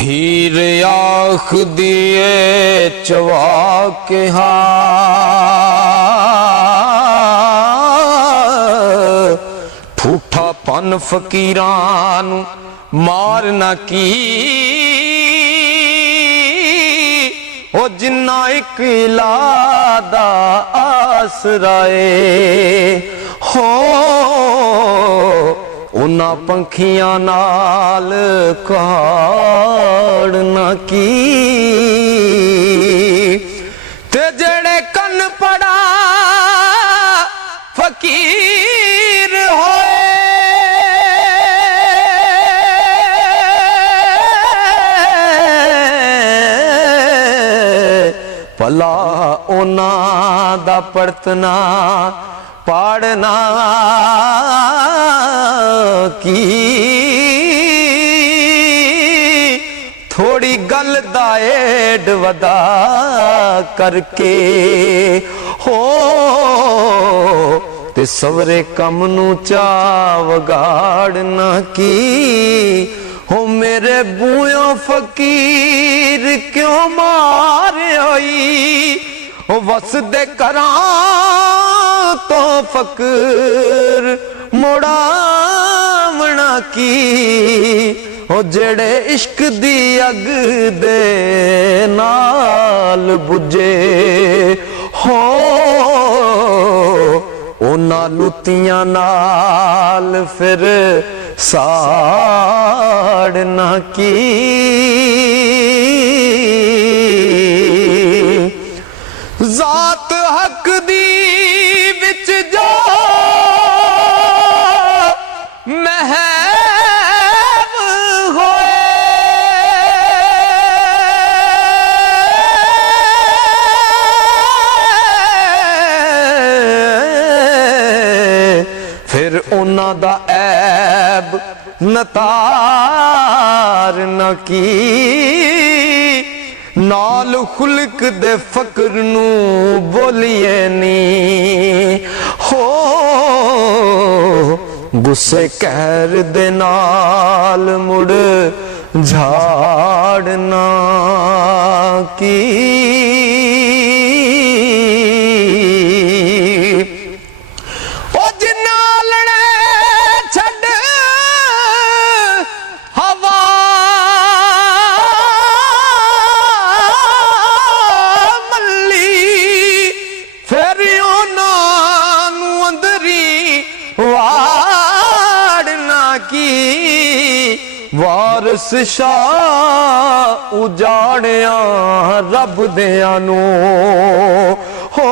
हीर आख दिए चवाके ठूठा पन फकीरां नू मारना की ओ जिन्ना एक इलादा आसराए हो उन्ना पंखियां नाल काड़ना की ते जेड़े कन पड़ा फकीर होए भला ओना दा पड़तना पाड़ना की थोड़ी गल दा एड वदा करके हो ते सवरे कम नू चा वगाड़ना की हो मेरे बूया फकीर क्यों मारे होई हो वस दे करा तो फकर मुड़ावना की हो जेड़े इश्क दी अग दे नाल बुझे हो उन्ना लुतियां नाल फिर साड़ना की जात हक दी विच जो महब होए फिर उन्ना दा ऐब नतार न की नाल खुलक दे फकर नू बोलिए नी हो गुस्से कहर दे नाल मुड़ झाड़ना की ओ जिन्ना लड़े छड़ हवा वारस शाह उजाड़िया रब दियां नू हो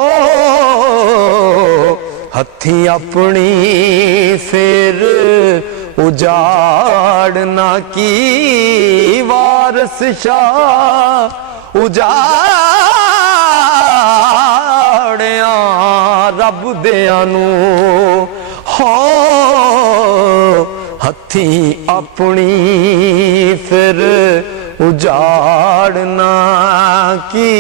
हथी अपनी फिर उजाड़ना की वारस शाह उजाड़िया रब दियां नू हो हथी अपनी फिर उजाड़ना की।